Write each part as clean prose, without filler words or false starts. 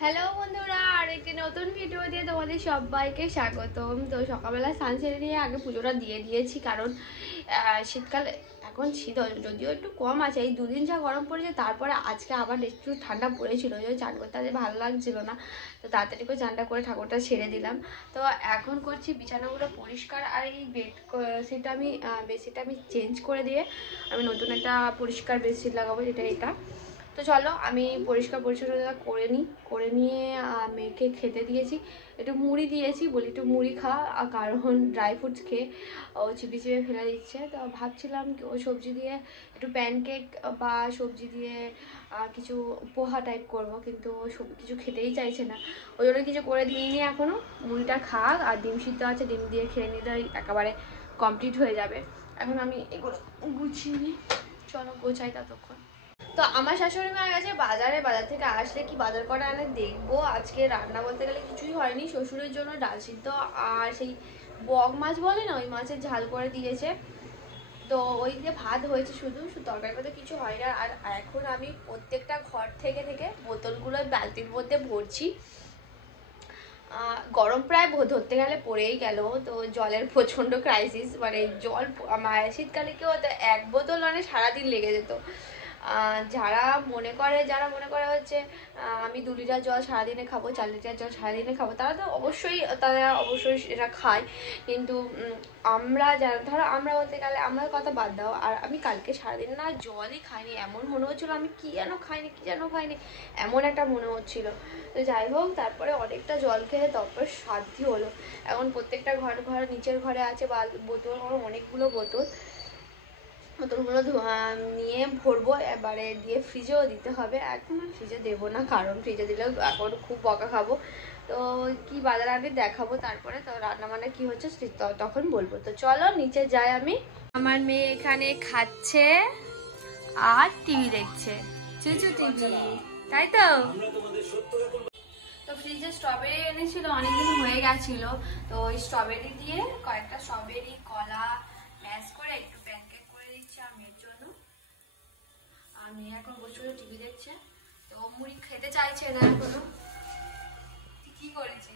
Hello বন্ধুরা, আরেকটি নতুন ভিডিও দিয়ে তোমাদের সবাইকে স্বাগতম। তো সকালবেলা সানসেট নিয়ে আগে পুজোটা দিয়ে দিয়েছি, কারণ শীতকালে এখন শীত যদিও একটু কম আছে, এই দুদিন যা গরম পড়েছে তারপরে আজকে আবার একটু ঠান্ডা পড়েছিল, ওই চান করতে আজ ভালো লাগছিল না, তো তাড়াতাড়ি করে চানটা করে ঠাকুরটা ছেড়ে দিলাম। তো এখন করছি বিছানাগুলো পরিষ্কার, আর এই বেডশিটটা আমি চেঞ্জ করে দিয়ে আমি নতুন একটা পরিষ্কার বেডশিট লাগাবো, যেটা এটা। তো চলো আমি পরিষ্কার পরিচ্ছন্নতা করে নিয়ে মেয়েকে খেতে দিয়েছি, একটু মুড়ি দিয়েছি, বলি একটু মুড়ি খা, কারণ ড্রাই ফ্রুটস খেয়ে ও চিপে চিপে ফেলে দিচ্ছে। তো ভাবছিলাম ও সবজি দিয়ে একটু প্যানকেক বা সবজি দিয়ে কিছু পোহা টাইপ করব, কিন্তু ও সব কিছু খেতেই চাইছে না, ওই জন্য কিছু করে দিইনি এখনও। মুড়িটা খাক, আর ডিম সিদ্ধ আছে, ডিম দিয়ে খেয়ে নিলে একেবারে কমপ্লিট হয়ে যাবে। এখন আমি এগুলো গুছিয়ে নিই, চলো গোছাই ততক্ষণ। তো আমার শাশুড়ি মা গেছে বাজারে, বাজার থেকে আসলে কি বাজার করে আনে দেখবো। আজকে রান্না বলতে গেলে কিছুই হয়নি, শ্বশুরের জন্য ডাল সিদ্ধ আর সেই বক মাছ বলে না, ওই মাছের ঝাল করে দিয়েছে। তো ওই দিয়ে ভাত হয়েছে, শুধু তরকারি মধ্যে কিছু হয় না। আর এখন আমি প্রত্যেকটা ঘর থেকে থেকে বোতলগুলো বালতির মধ্যে ভরছি। গরম প্রায় ধরতে গেলে পড়েই গেল, তো জলের প্রচণ্ড ক্রাইসিস, মানে জল শীতকালে কেউ এক বোতল মানে সারাদিন লেগে যেত। যারা মনে করে হচ্ছে আমি 2 লিটার জল সারাদিনে খাবো, 4 লিটার জল সারাদিনে খাবো, তারা অবশ্যই এটা খায়। কিন্তু আমরা বলতে গেলে আমরা কথা বাদ দাও, আর আমি কালকে সারাদিন না জলই খাইনি, এমন মনে হচ্ছিলো আমি কি যেন খাইনি এমন একটা মনে হচ্ছিল। তো যাই হোক, তারপরে অনেকটা জল খেয়ে তারপর সাধ্যি হলো। এখন প্রত্যেকটা ঘর নিচের ঘরে আছে বোতল, অনেকগুলো বোতলগুলো নিয়ে ভরবো, এবারে দিয়ে ফ্রিজেও দিতে হবে। এখন ফ্রিজে দেবো না, কারণ ফ্রিজে দিলেও এখন খুব বকা খাবো। তো কি বাজার আগে দেখাবো, তারপরে তো রান্না বান্না কি হচ্ছে তখন বলবো। তো চলো নিচে যাই আমি। আমার মেয়ে এখানে খাচ্ছে আর টিভি দেখছে, চুচু টিভি, তাই তো। তো ফ্রিজে স্ট্রবেরি এনেছিল, অনেকদিন হয়ে গেছিল, তো ওই স্ট্রবেরি দিয়ে কয়েকটা স্ট্রবেরি কলা ম্যাশ করে একটু প্যানকেক করে দিচ্ছি আমের জন্য। আমি এখন বসে বসে টিভি দেখছে, তো মুড়ি খেতে চাইছে না এখনো। কি করেছি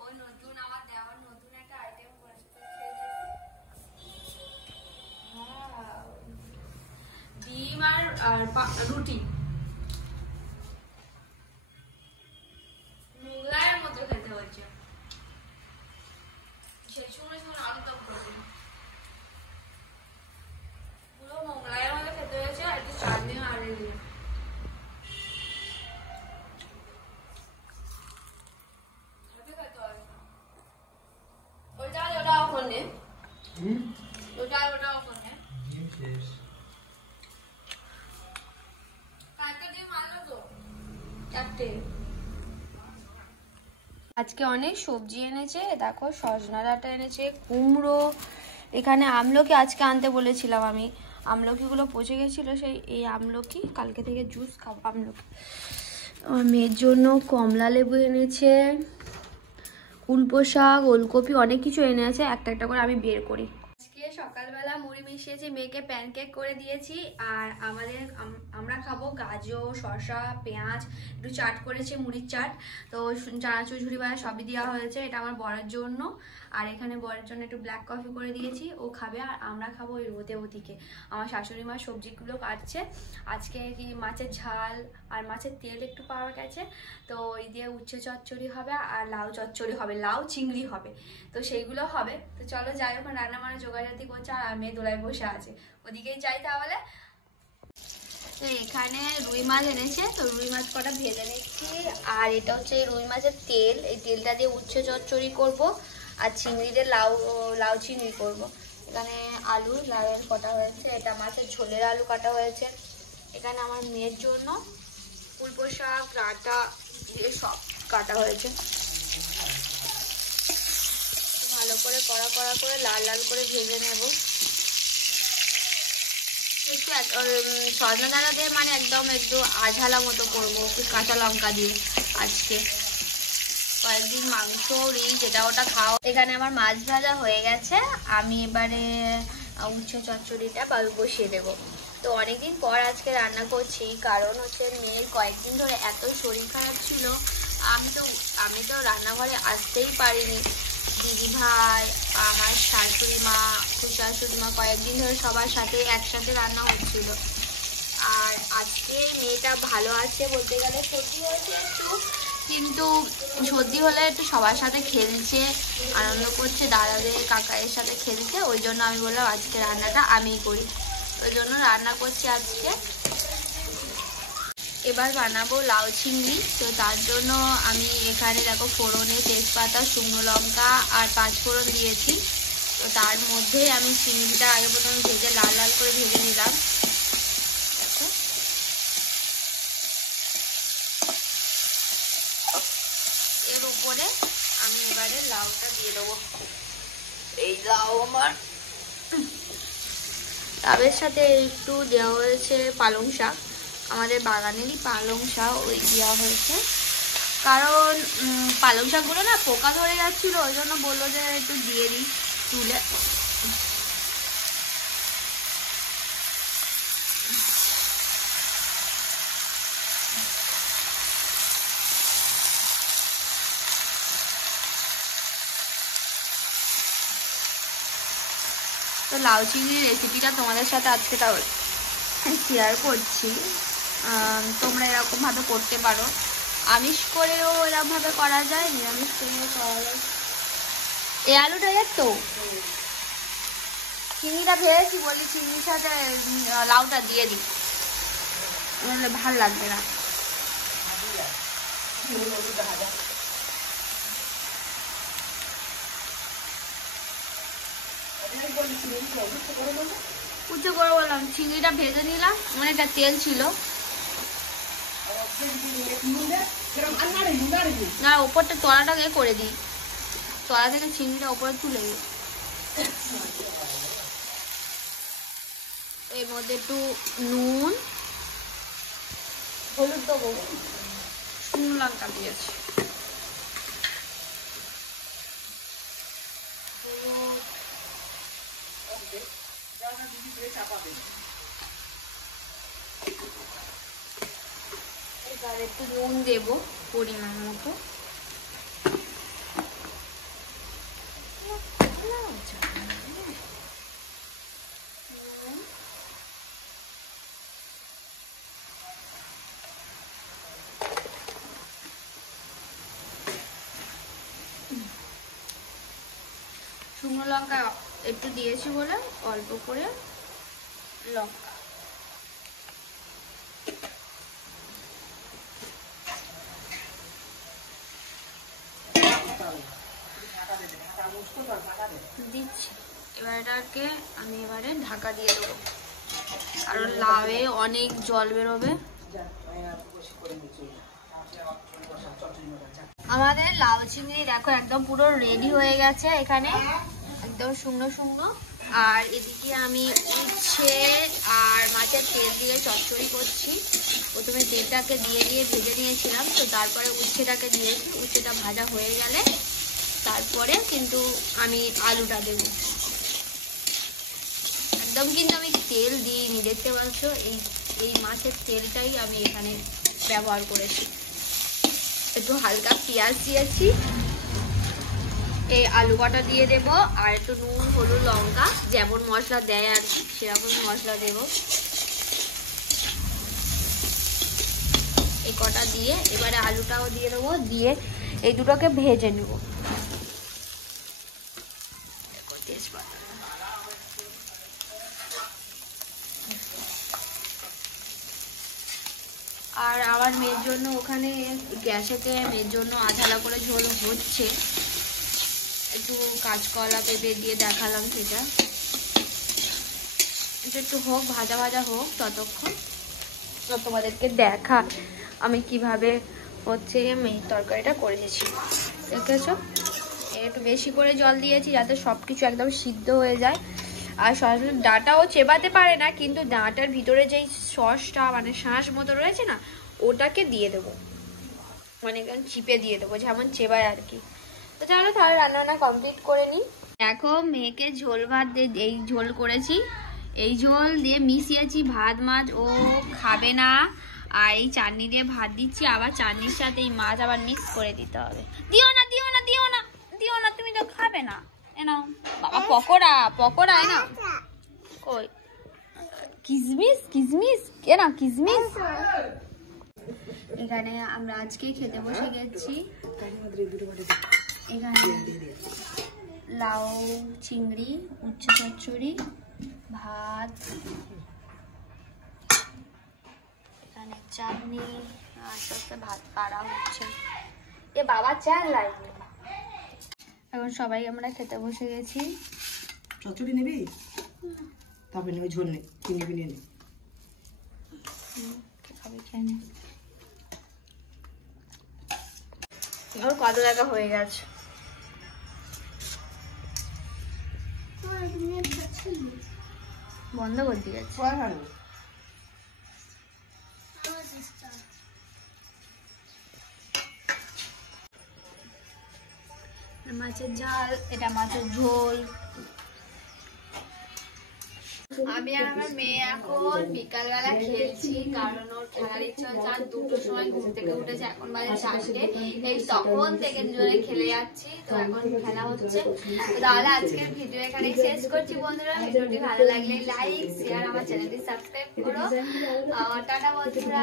ও, নতুন আমার দেওয়ার নতুন একটা আইটেম করেছে, তো ডিম আর রুটি মোগলাইয়ের মতো খেতে হচ্ছে, সেই সময় আলু দম করে পুরো মোগলাইয়ের মতো খেতে হয়েছে, আর একটু চাটনি আর ওটা ওখানে ওটা ওখানে কালকে ডিম আনলো তো চারটে। আজকে অনেক সবজি এনেছে, দেখো সজনা ডাঁটা এনেছে, কুমড়ো, এখানে আমলকি আজকে আনতে বলেছিলাম আমি, আমলকিগুলো পচে গেছিলো, এই আমলকি কালকে থেকে জুস খাবো আমলকি। মেয়ের জন্য কমলা লেবু এনেছে, কুলপো শাক, ওলকপি, অনেক কিছু এনেছে, একটা একটা করে আমি বের করি। আজকে সকালবেলা মুড়ি মিশিয়েছি, মেয়েকে প্যানকেক করে দিয়েছি, আর আমরা খাবো গাজর, শসা, পেঁয়াজ, একটু চাট করেছে, মুড়ির চাট। তো চানাচুর ঝুড়ি বাড়া সবই দেওয়া হয়েছে, এটা আমার বরের জন্য, আর এখানে বরের জন্য একটু ব্ল্যাক কফি করে দিয়েছি, ও খাবে, আর আমরা খাবো ওই রোদে ওদিকে। আমার শাশুড়ি মা সবজিগুলো কাটছে, আজকে কি মাছের ঝাল আর মাছের তেল একটু পাওয়া গেছে, তো ওই দিয়ে উচ্ছে চচ্চড়ি হবে, আর লাউ চচ্চড়ি হবে, লাউ চিংড়ি হবে, তো সেইগুলো হবে। তো চলো যাই, ওখানে রান্না বান্না জোগাড়জাতি করছে, আর মেয়ে দোলায় বসে আছে, ওদিকেই যাই তাহলে। তো এখানে রুই মাছ এনেছে, তো রুই মাছ কটা ভেজে নিচ্ছি, আর এটা হচ্ছে রুই মাছের তেল, এই তেলটা দিয়ে উচ্ছে চচ্চড়ি করব, আর চিংড়ি দিয়ে লাউ চিংড়ি করব। এখানে আলু লাউয়ের কাটা হয়েছে, এটা মাছের ঝোলের আলু কাটা হয়েছে। এখানে আমার মেয়ের জন্য কুলপো শাক, ডাঁটা দিয়ে সব কাটা হয়েছে, ভালো করে কড়া করে লাল লাল করে ভেজে নেব। একটু সজনা ডাঁটা দিয়ে মানে একটু আঝালা মতো করবো, একটু কাঁচা লঙ্কা দিয়ে। আজকে কয়েকদিন মাংস রিচ এটা ওটা খাওয়া। এখানে আমার মাছ ভাজা হয়ে গেছে, আমি এবারে উচ্ছে চচ্চড়িটা বসিয়ে দেবো। তো তো অনেকদিন পর আজকে রান্না করছি, কারণ হচ্ছে মেয়ের কয়েকদিন ধরে এত শরীর খারাপ ছিল, আমি তো রান্নাঘরে আসতেই পারিনি। দিদি ভাই, আমার শাশুড়ি মা, শাশুড়ি মা কয়েকদিন ধরে সবার সাথে একসাথে রান্না হচ্ছিল। আর আজকে মেয়েটা ভালো আছে বলতে গেলে, সর্দি হয়েছে একটু, কিন্তু সর্দি হলে একটু সবার সাথে খেলছে, আনন্দ করছে, দাদাদের কাকাদের সাথে খেলছে। ওই জন্য আমি বললাম আজকে রান্নাটা আমিই করি, ওই জন্য রান্না করছি আজকে। এবার বানাবো লাউ চিংড়ি। তো তার জন্য আমি এখানে দেখো ফোড়নে তেজপাতা, শুকনো লঙ্কা আর পাঁচফোড়ন দিয়েছি। তো তার মধ্যে আমি চিংড়িটা আগে প্রথমে ভেজে লাল লাল করে ভেজে নিলাম। দেখো এর উপরে আমি এবারে লাউটা দিয়ে দেবো। এই লাউ আমার, লাউয়ের সাথে একটু দেওয়া হয়েছে পালং শাক, আমাদের বাগানেরই পালং শাক, ওই দেওয়া হয়েছে। কারণ পালং শাকগুলো না পোকা ধরে যাচ্ছিলো, ওই জন্য বললো যে একটু দিয়ে দিই তুলে। তো লাউ চিংড়ির রেসিপিটা তোমাদের সাথে আজকে তাও শেয়ার করছি। তোমরা এরকম ভাবে করতে পারো, আমিষ করেও এরকম ভাবে করা যায়, নিরামিষ করেও করা যায়। এই আলুটা তো চিংড়িটা ভেজেছি, বলি চিংড়ির সাথে লাউটা দিয়ে দিই, নাহলে ভাল লাগবে না। উচ্চ করে বললাম, চিংড়িটা ভেজে নিলাম, অনেকটা তেল ছিল না, ওপরটা তলাটাকে করে দিই, তলা থেকে চিংড়িটা ওপরে তুলে দিই। এর মধ্যে একটু নুন, হলুদ দেবো, শুকনো লঙ্কা দিয়েছি, এবার একটু নুন দেবো পরিমাণ মতো। শুকনো লঙ্কা একটু দিয়েছি বলে অল্প করে লঙ্কা, দিচ্ছি। এবার এটাকে আমি এবারে ঢাকা দিয়ে দেবো, কারণ লাউয়ে অনেক জল বেরোবে। আমাদের লাউ চিংড়ি দেখো একদম পুরো রেডি হয়ে গেছে, এখানে একদম শুকনো শুকনো। আর এদিকে আমি উচ্ছে আর মাছের তেল দিয়ে চচ্চড়ি করছি। প্রথমে তেলটাকে দিয়ে ভেজে নিয়েছিলাম, তো তারপরে উচ্ছেটাকে দিয়েছি, উচ্ছেটা ভাজা হয়ে গেলে তারপরে কিন্তু আমি আলুটা দেব। একদম কিন্তু আমি তেল দিইনি, দেখতে পাচ্ছ এই মাছের তেলটাই আমি এখানে ব্যবহার করেছি। একটু হালকা পেঁয়াজ দিয়েছি, এই আলু কটা দিয়ে দেবো, আর একটু নুন হলুদ লঙ্কা যেমন মশলা দেয় আর কি সেরকম মশলা দেবো। এই কটা দিয়ে এবারে আলুটাও দিয়ে দেবো, দিয়ে এই দুটোকে ভেজে নেব। আর আমার মেয়ের জন্য ওখানে গ্যাসেতে মেয়ের জন্য আঝালা করে ঝোল হচ্ছে, একটু কাঁচকলা পেঁপে দিয়ে দেখালাম, সেটা একটু হোক, ভাজা ভাজা হোক, ততক্ষণ তোমাদেরকে দেখা আমি কিভাবে হচ্ছে মেয়ের তরকারিটা করে দিয়েছি। দেখেছো একটু বেশি করে জল দিয়েছি যাতে সবকিছু একদম সিদ্ধ হয়ে যায়। আর সরাসরি ডাঁটাও চেবাতে পারে না, কিন্তু ডাঁটার ভিতরে যেই সসটা মানে শাঁস মতো রয়েছে না, ওটাকে দিয়ে দেবো, মানে একদম চিপে দিয়ে দেবো, যেমন চেবায় আর কি। তো চলো তাহলে রান্না কমপ্লিট করে নিই। দেখো মেয়েকে ঝোল ভাত এই ঝোল করেছি, এই ঝোল দিয়ে মিশিয়েছি ভাত মাছ, ও খাবে না। আর এই চাটনি দিয়ে ভাত দিচ্ছি, আবার চাটনির সাথে এই মাছ আবার মিক্স করে দিতে হবে। দিও না দিও না দিও না দিও না, তুমি তো খাবে না। এনাও বাবা, পকোড়া পকোড়া এনা কই, কিসমিস কিসমিস এনা কিসমিস। এখানে আমরা আজকে খেতে বসে গেছি। এখানে লাউ চিংড়ি, উচ্ছে চচ্চড়ি, ভাত, এখানে চাটনি, আস্তে আস্তে ভাত পাড়া হচ্ছে। এ বাবা চাল লাগবে। এখন সবাই আমরা খেতে বসে গেছি। চচ্চড়ি নেবি? তবে নেবে ঝোল নেই, চিংড়ি নিয়ে নে। খাবে খেয়ে নে। ওর কত টাকা হয়ে গেছে। বন্ধ করে দিয়েছে। মাছের ঝাল, এটা মাছের ঝোল। আমি আর আমার মেয়ে এখন বিকালবেলা খেলছি, কারণ ওর খেলার ইচ্ছা হচ্ছে। আর 2টোর সময় ঘুম থেকে উঠেছে, এখন বাজে 4টে। এই তখন থেকে দুজনে খেলে যাচ্ছি, তো এখন খেলা হচ্ছে। তাহলে আজকের ভিডিও এখানেই শেষ করছি বন্ধুরা। ভিডিওটি ভালো লাগলে লাইক শেয়ার, আমার চ্যানেলটি সাবস্ক্রাইব করো। টাটা বন্ধুরা।